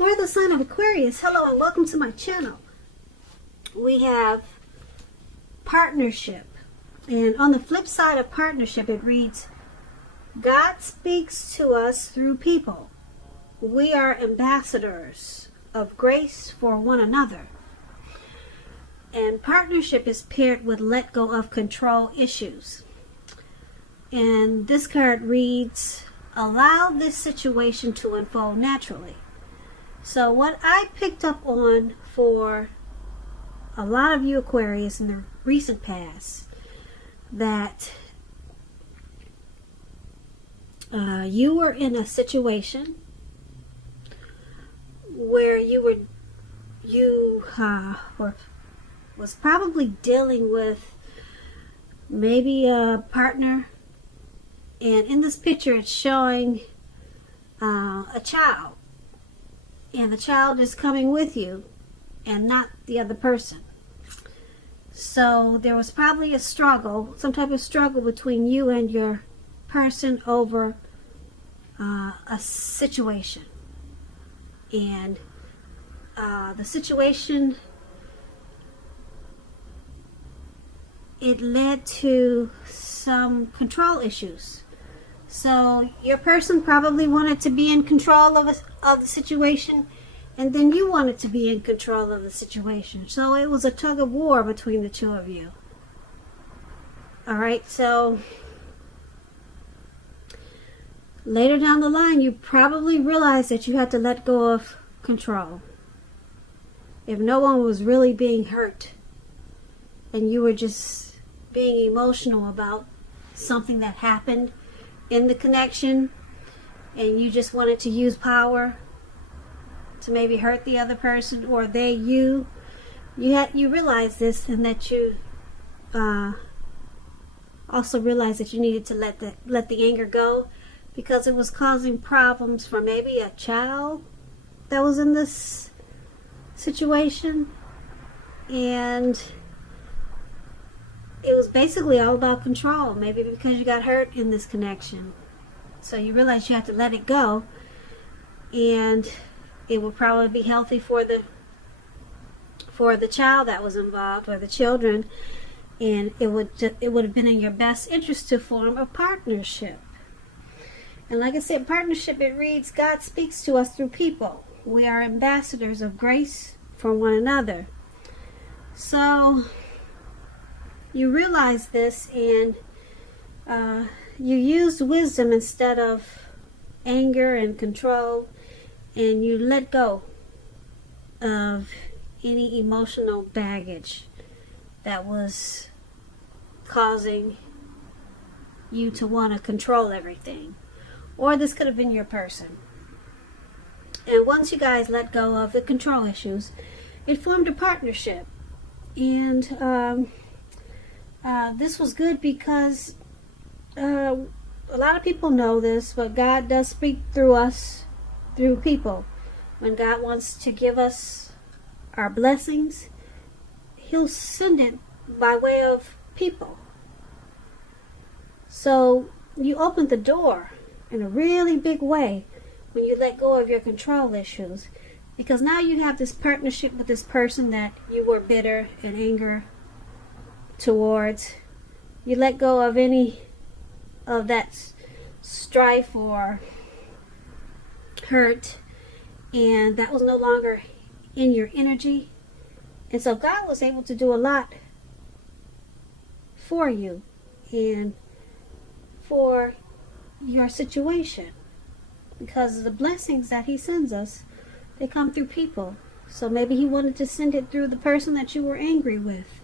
For the sign of Aquarius, hello and welcome to my channel. We have partnership. And on the flip side of partnership, it reads, God speaks to us through people. We are ambassadors of grace for one another. And partnership is paired with let go of control issues. And this card reads, allow this situation to unfold naturally. So what I picked up on for a lot of you Aquarius in the recent past, that you were in a situation where you was probably dealing with maybe a partner, and in this picture it's showing a child, and the child is coming with you and not the other person. So there was probably a struggle, some type of struggle between you and your person over a situation. And the situation, it led to some control issues. So your person probably wanted to be in control of the situation, and then you wanted to be in control of the situation. So it was a tug of war between the two of you. Alright, so later down the line, you probably realized that you had to let go of control. If no one was really being hurt, and you were just being emotional about something that happened in the connection, and you just wanted to use power to maybe hurt the other person, or you realized this, and that you also realized that you needed to let the anger go, because it was causing problems for maybe a child that was in this situation. And it was basically all about control, maybe because you got hurt in this connection. So you realized you had to let it go, and it would probably be healthy for the child that was involved, or the children, and it would have been in your best interest to form a partnership. And like I said, partnership, it reads, God speaks to us through people. We are ambassadors of grace for one another. So you realize this, and you used wisdom instead of anger and control, and you let go of any emotional baggage that was causing you to want to control everything. Or this could have been your person. And once you guys let go of the control issues, it formed a partnership. And this was good because a lot of people know this, but God does speak through us, through people. When God wants to give us our blessings, He'll send it by way of people. So you opened the door in a really big way when you let go of your control issues, because now you have this partnership with this person that you were bitter and anger towards. You let go of any of that strife or hurt, and that was no longer in your energy. And so God was able to do a lot for you and for your situation, because the blessings that He sends us, they come through people. So maybe He wanted to send it through the person that you were angry with,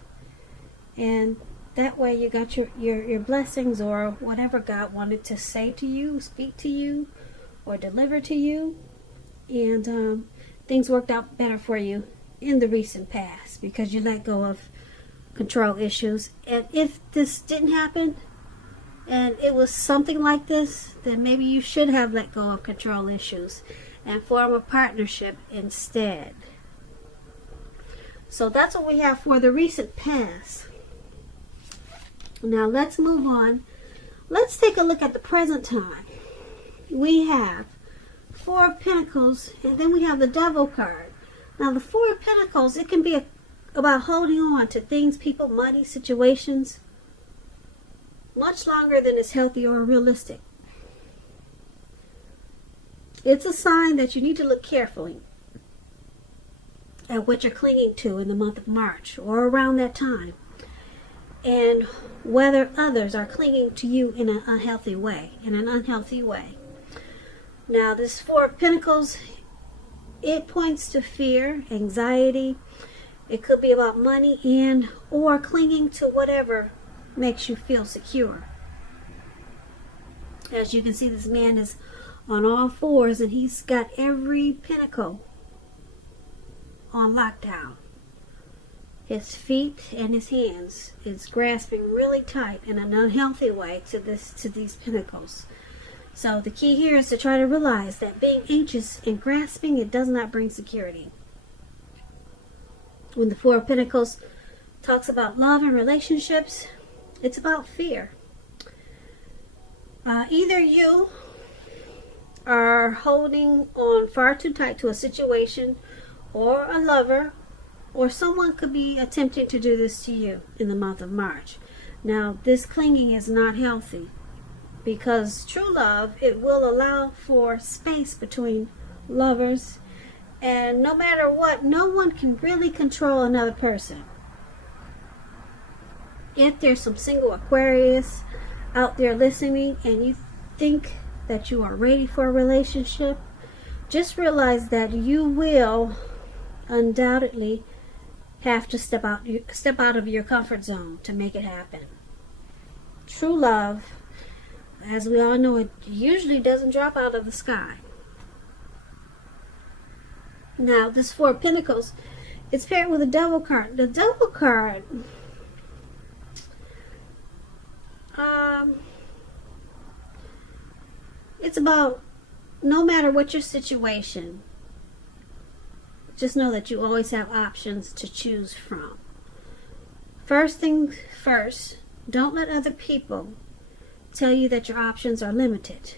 and that way you got your blessings, or whatever God wanted to say to you, speak to you, or deliver to you. And things worked out better for you in the recent past because you let go of control issues. And if this didn't happen, and it was something like this, then maybe you should have let go of control issues and form a partnership instead. So that's what we have for the recent past. Now let's move on. Let's take a look at the present time. We have Four of Pentacles, and then we have the Devil card. Now, the Four of Pentacles, it can be about holding on to things, people, money, situations, much longer than is healthy or realistic. It's a sign that you need to look carefully at what you're clinging to in the month of March or around that time, and whether others are clinging to you in an unhealthy way. Now, this Four of Pentacles, it points to fear, anxiety. It could be about money and or clinging to whatever makes you feel secure. As you can see, this man is on all fours and he's got every pentacle on lockdown. His feet and his hands is grasping really tight in an unhealthy way to these pentacles. So the key here is to try to realize that being anxious and grasping, it does not bring security. When the Four of Pentacles talks about love and relationships, it's about fear. Either you are holding on far too tight to a situation or a lover, or someone could be attempting to do this to you in the month of March. Now, this clinging is not healthy, because true love, it will allow for space between lovers, and no matter what, no one can really control another person. If there's some single Aquarius out there listening and you think that you are ready for a relationship, just realize that you will undoubtedly have to step out of your comfort zone to make it happen. True love, as we all know, it usually doesn't drop out of the sky. Now, this Four of Pentacles, it's paired with the Devil card. The Devil card, it's about no matter what your situation, just know that you always have options to choose from. First things first, don't let other people tell you that your options are limited.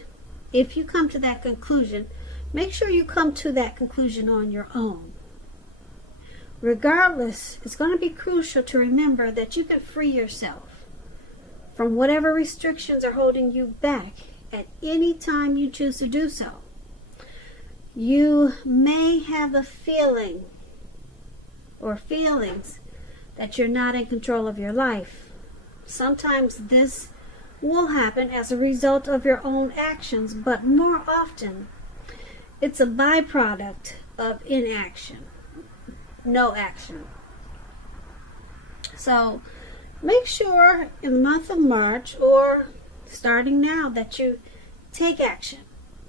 If you come to that conclusion, make sure you come to that conclusion on your own. Regardless, it's going to be crucial to remember that you can free yourself from whatever restrictions are holding you back at any time you choose to do so. You may have a feeling or feelings that you're not in control of your life. Sometimes this will happen as a result of your own actions, but more often it's a byproduct of inaction, no action. So make sure in the month of March, or starting now, that you take action.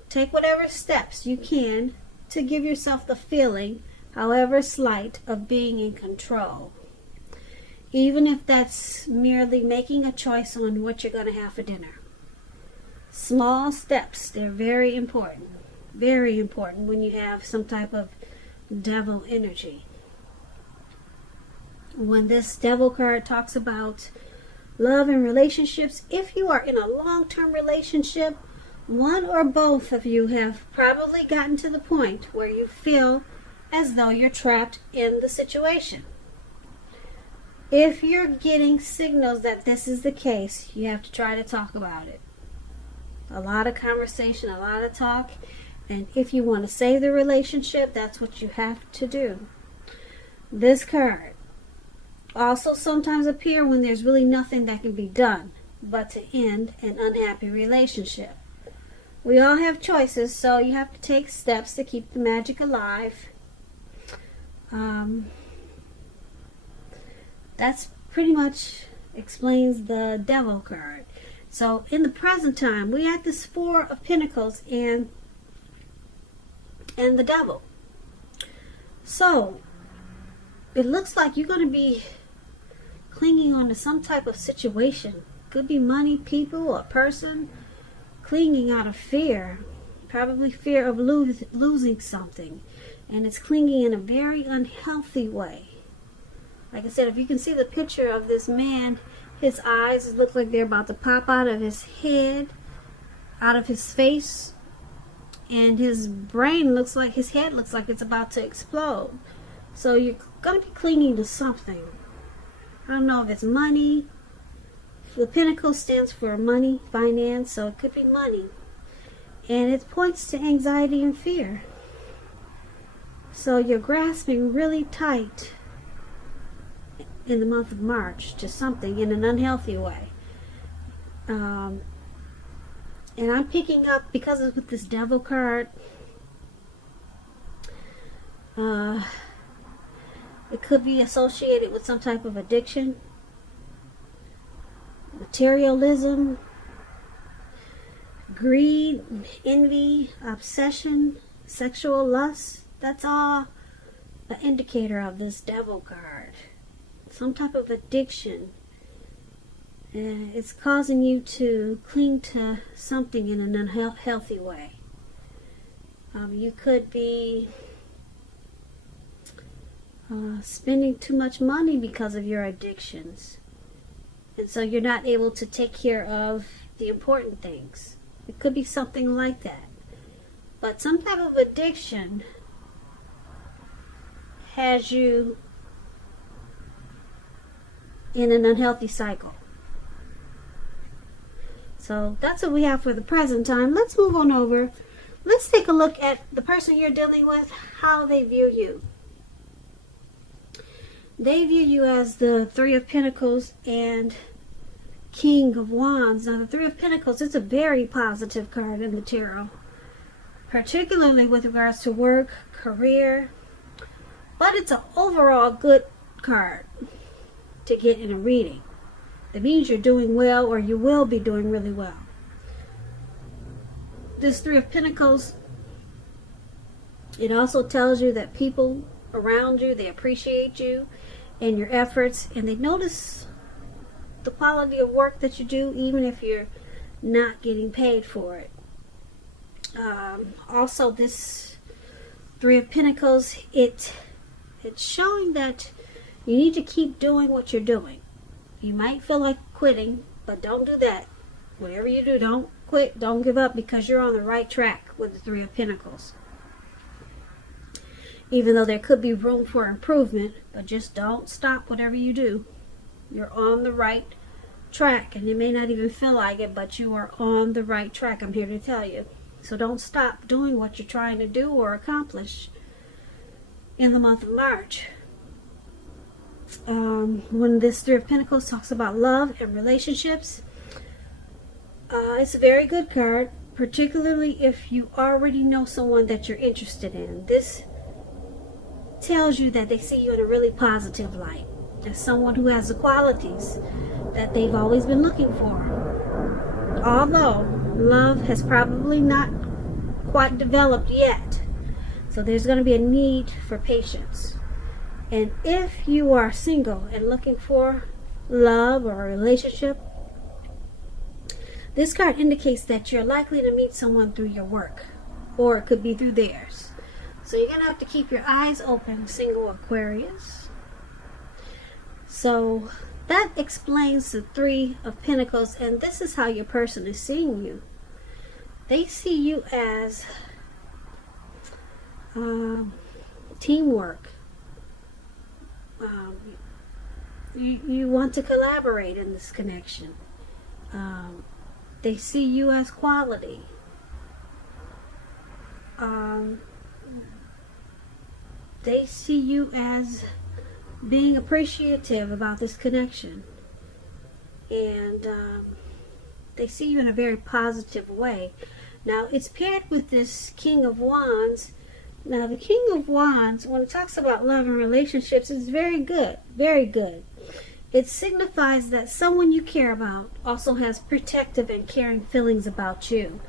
Take whatever steps you can to give yourself the feeling, however slight, of being in control. Even if that's merely making a choice on what you're going to have for dinner. Small steps, they're very important. Very important when you have some type of devil energy. When this Devil card talks about love and relationships, if you are in a long-term relationship, one or both of you have probably gotten to the point where you feel as though you're trapped in the situation. If you're getting signals that this is the case, you have to try to talk about it. A lot of conversation, a lot of talk, and if you want to save the relationship, that's what you have to do. This card also sometimes appears when there's really nothing that can be done but to end an unhappy relationship. We all have choices, so you have to take steps to keep the magic alive. That's pretty much explains the Devil card. So in the present time, we have this Four of Pentacles and the Devil. So it looks like you're going to be clinging on to some type of situation. Could be money, people, a person. Clinging out of fear, probably fear of losing something, and it's clinging in a very unhealthy way. Like I said, if you can see the picture of this man, his eyes look like they're about to pop out of his head, out of his face, and his brain looks like, his head looks like it's about to explode. So you're going to be clinging to something. I don't know if it's money. The Pentacle stands for money, finance, so it could be money. And it points to anxiety and fear. So you're grasping really tight in the month of March to something in an unhealthy way. And I'm picking up, because of with this Devil card, it could be associated with some type of addiction, materialism, greed, envy, obsession, sexual lust. That's all an indicator of this Devil card. Some type of addiction. It's causing you to cling to something in an unhealthy way. You could be spending too much money because of your addictions. And so you're not able to take care of the important things. It could be something like that. But some type of addiction has you in an unhealthy cycle. So that's what we have for the present time. Let's move on over. Let's take a look at the person you're dealing with, how they view you. They view you as the Three of Pentacles and King of Wands. Now, the Three of Pentacles is a very positive card in the tarot, particularly with regards to work, career, but it's an overall good card to get in a reading. That means you're doing well, or you will be doing really well. This Three of Pentacles, it also tells you that people around you, they appreciate you and your efforts, and they notice the quality of work that you do, even if you're not getting paid for it. Also, this Three of Pentacles, it's showing that you need to keep doing what you're doing. You might feel like quitting, but don't do that. Whatever you do, don't quit, don't give up, because you're on the right track with the Three of Pentacles. Even though there could be room for improvement, but just don't stop whatever you do. You're on the right track, and you may not even feel like it, but you are on the right track. I'm here to tell you. So don't stop doing what you're trying to do or accomplish in the month of March. When this Three of Pentacles talks about love and relationships, it's a very good card, particularly if you already know someone that you're interested in. This tells you that they see you in a really positive light, as someone who has the qualities that they've always been looking for. Although love has probably not quite developed yet, so there's going to be a need for patience. And if you are single and looking for love or a relationship, this card indicates that you're likely to meet someone through your work, or it could be through theirs. So you're going to have to keep your eyes open, single Aquarius. So that explains the Three of Pentacles, and this is how your person is seeing you. They see you as teamwork. You want to collaborate in this connection. They see you as quality. They see you as being appreciative about this connection. And they see you in a very positive way. Now, it's paired with this King of Wands. Now, the King of Wands, when it talks about love and relationships, is very good. Very good. It signifies that someone you care about also has protective and caring feelings about you,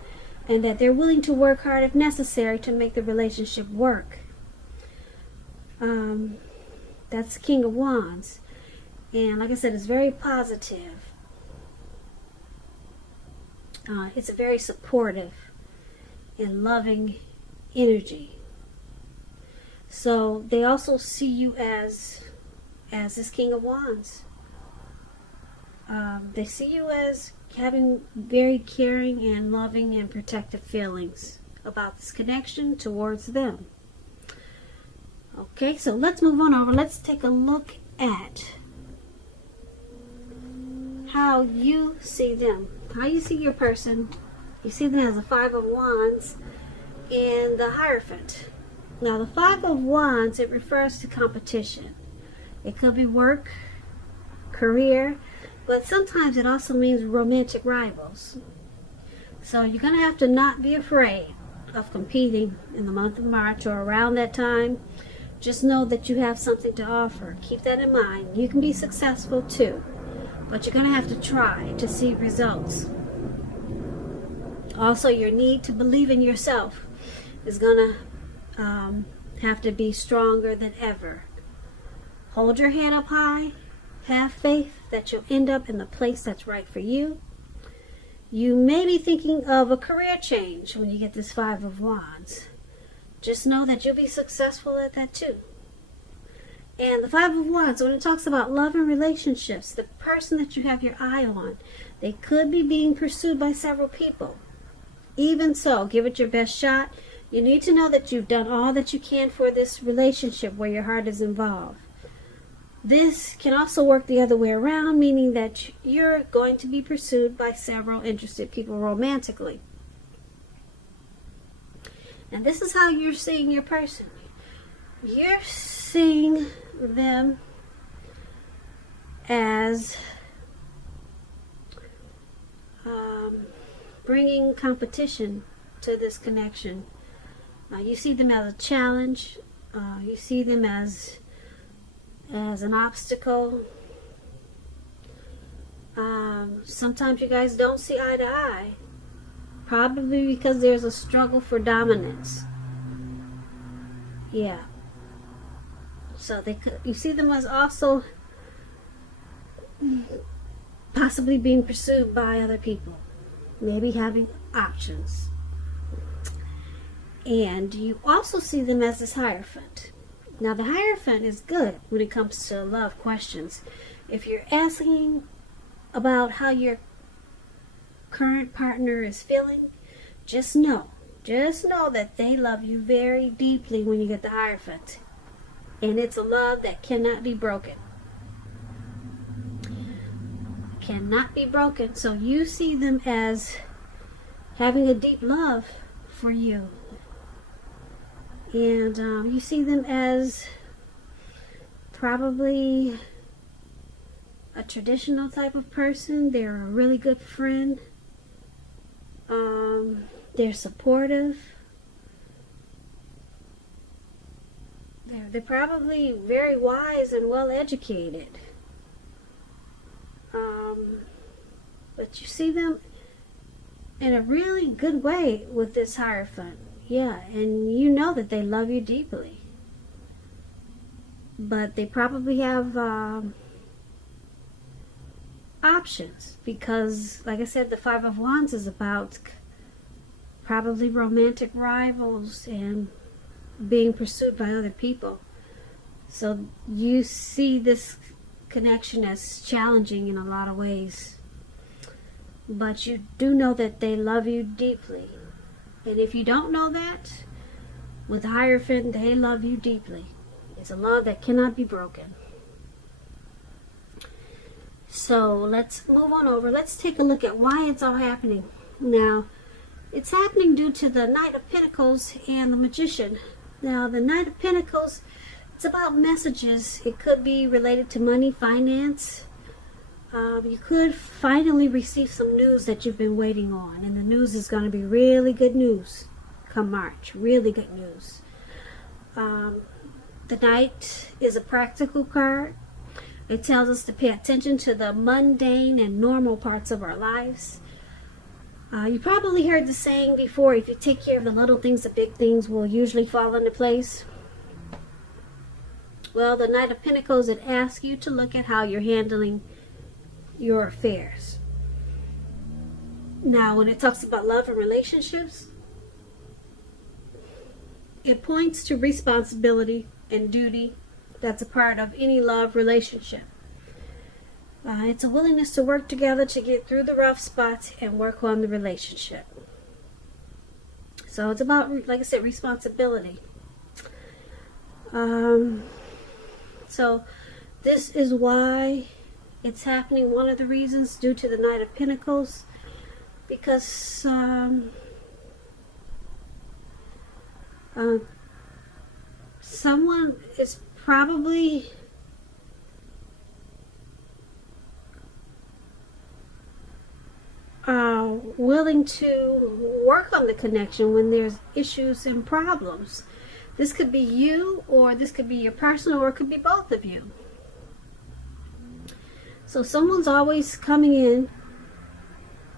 and that they're willing to work hard if necessary to make the relationship work. That's King of Wands. And like I said, it's very positive. It's a very supportive and loving energy. So they also see you as this King of Wands. They see you as having very caring and loving and protective feelings about this connection towards them. Okay, so let's move on over. Let's take a look at how you see them. How you see your person. You see them as a Five of Wands and the Hierophant. Now, the Five of Wands, it refers to competition. It could be work, career, but sometimes it also means romantic rivals. So you're going to have to not be afraid of competing in the month of March or around that time. Just know that you have something to offer. Keep that in mind. You can be successful too, but you're going to have to try to see results. Also, your need to believe in yourself is going to have to be stronger than ever. Hold your head up high. Have faith that you'll end up in the place that's right for you. You may be thinking of a career change when you get this Five of Wands. Just know that you'll be successful at that too. And the Five of Wands, when it talks about love and relationships, the person that you have your eye on, they could be being pursued by several people. Even so, give it your best shot. You need to know that you've done all that you can for this relationship where your heart is involved. This can also work the other way around, meaning that you're going to be pursued by several interested people romantically. And this is how you're seeing your person. You're seeing them as bringing competition to this connection. You see them as a challenge. You see them as an obstacle. Sometimes you guys don't see eye to eye, probably because there's a struggle for dominance. Yeah. So you see them as also possibly being pursued by other people, maybe having options. And you also see them as this Hierophant. Now, the Hierophant is good when it comes to love questions. If you're asking about how your current partner is feeling, just know that they love you very deeply when you get the Hierophant. And it's a love that cannot be broken. Cannot be broken. So you see them as having a deep love for you. And you see them as probably a traditional type of person. They're a really good friend. They're supportive. They're probably very wise and well educated. But you see them in a really good way with this Hierophant. Yeah, and you know that they love you deeply. But they probably have options because, like I said, the Five of Wands is about probably romantic rivals and being pursued by other people. So you see this connection as challenging in a lot of ways. But you do know that they love you deeply. And if you don't know that, with the Hierophant, they love you deeply. It's a love that cannot be broken. So let's move on over. Let's take a look at why it's all happening. Now, it's happening due to the Knight of Pentacles and the Magician. Now, the Knight of Pentacles, it's about messages. It could be related to money, finance. You could finally receive some news that you've been waiting on. And the news is going to be really good news come March. Really good news. The Knight is a practical card. It tells us to pay attention to the mundane and normal parts of our lives. You probably heard the saying before, if you take care of the little things, the big things will usually fall into place. Well, the Knight of Pentacles, it asks you to look at how you're handling your affairs. Now, when it talks about love and relationships, it points to responsibility and duty that's a part of any love relationship. It's a willingness to work together to get through the rough spots and work on the relationship. So it's about, like I said, responsibility. So this is why it's happening. One of the reasons, due to the Knight of Pentacles, because someone is probably willing to work on the connection when there's issues and problems. This could be you, or this could be your person, or it could be both of you. So someone's always coming in,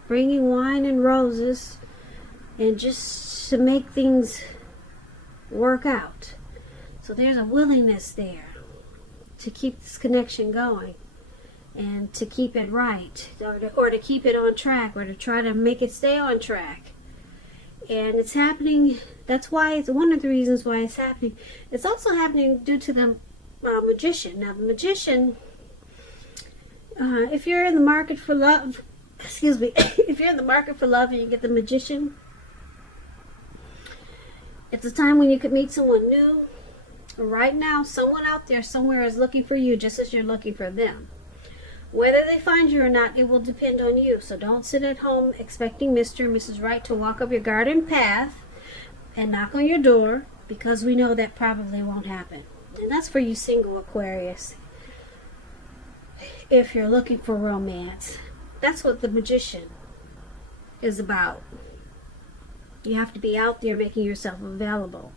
bringing wine and roses, and just to make things work out. So there's a willingness there to keep this connection going, and to keep it right, or to keep it on track, or to try to make it stay on track. And it's happening. That's why it's one of the reasons why it's happening. It's also happening due to the Magician. Now, the Magician, if you're in the market for love, excuse me, if you're in the market for love and you get the Magician, it's a time when you could meet someone new. Right now, someone out there somewhere is looking for you, just as you're looking for them. Whether they find you or not, it will depend on you. So don't sit at home expecting Mr. and Mrs. Right to walk up your garden path and knock on your door, because we know that probably won't happen. And that's for you single Aquarius. If you're looking for romance, that's what the Magician is about. You have to be out there making yourself available.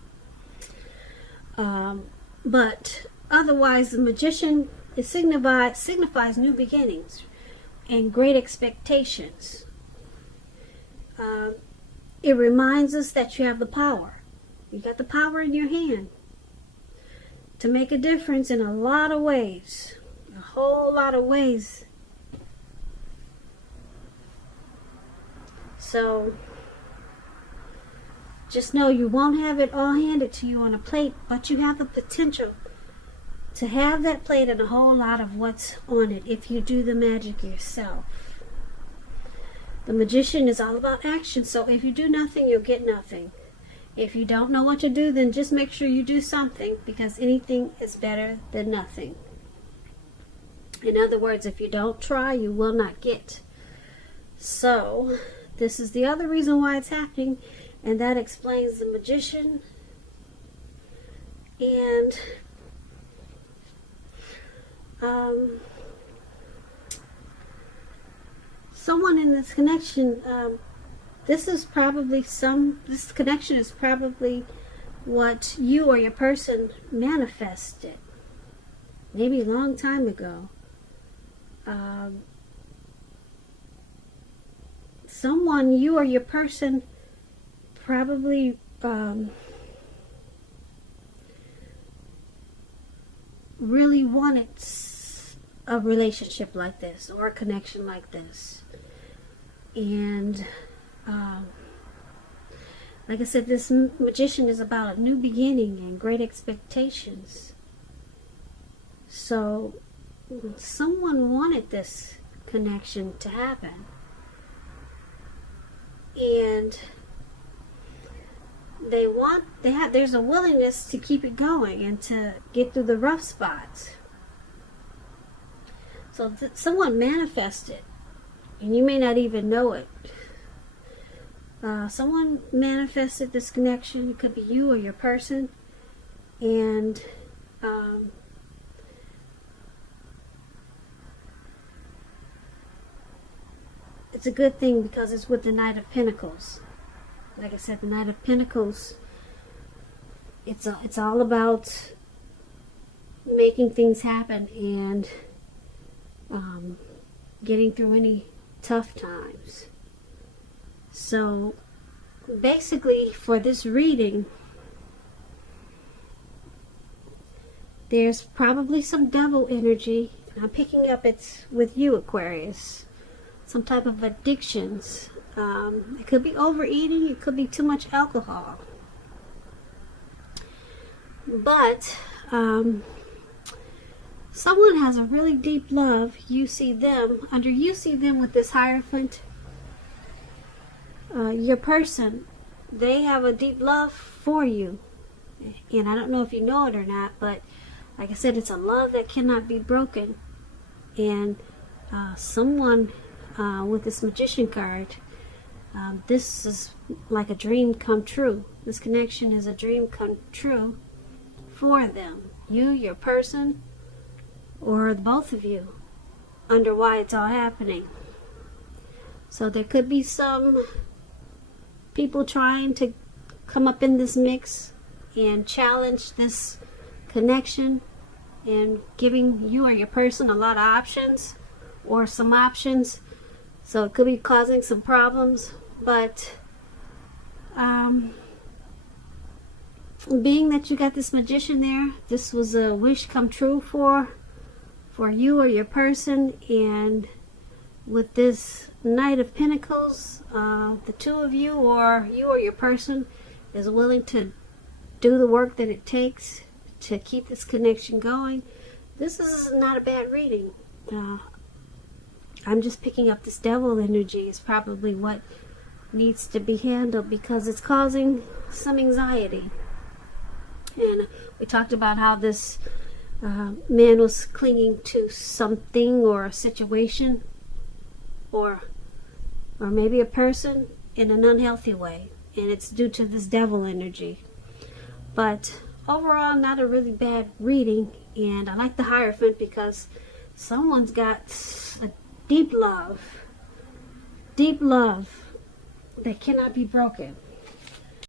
But otherwise, the Magician, it signifies new beginnings and great expectations. It reminds us that you have the power. You got the power in your hand to make a difference in a lot of ways. A whole lot of ways. So just know you won't have it all handed to you on a plate, but you have the potential to have that plate and a whole lot of what's on it if you do the magic yourself. The Magician is all about action, so if you do nothing, you'll get nothing. If you don't know what to do, then just make sure you do something, because anything is better than nothing. In other words, if you don't try, you will not get. So this is the other reason why it's happening, and that explains the Magician. And someone in this connection, this connection is probably what you or your person manifested maybe a long time ago. Someone, you or your person, probably really wanted a relationship like this, or a connection like this. And like I said, this Magician is about a new beginning and great expectations. So someone wanted this connection to happen, and there's a willingness to keep it going and to get through the rough spots. So someone manifested, and you may not even know it. Someone manifested this connection. It could be you or your person, and it's a good thing because it's with the Knight of Pentacles. Like I said, the Knight of Pentacles, it's all about making things happen and getting through any tough times. So basically, for this reading, there's probably some devil energy. I'm picking up it's with you, Aquarius. Some type of addictions. It could be overeating. It could be too much alcohol. But someone has a really deep love. You see them with this Hierophant. Your person they have a deep love for you. And I don't know if you know it or not, but like I said, it's a love that cannot be broken. And someone with this Magician card, this is like a dream come true. This connection is a dream come true for them. You, your person, or both of you, under why it's all happening. So there could be some people trying to come up in this mix and challenge this connection and giving you or your person a lot of options or some options. So it could be causing some problems. But being that you got this Magician there, this was a wish come true for you or your person. And with this Knight of Pentacles, the two of you or your person is willing to do the work that it takes to keep this connection going. This is not a bad reading. I'm just picking up this Devil energy is probably what needs to be handled, because it's causing some anxiety. And we talked about how this man was clinging to something or a situation or maybe a person in an unhealthy way, and it's due to this Devil energy. But overall, not a really bad reading. And I like the Hierophant because someone's got a deep love that cannot be broken.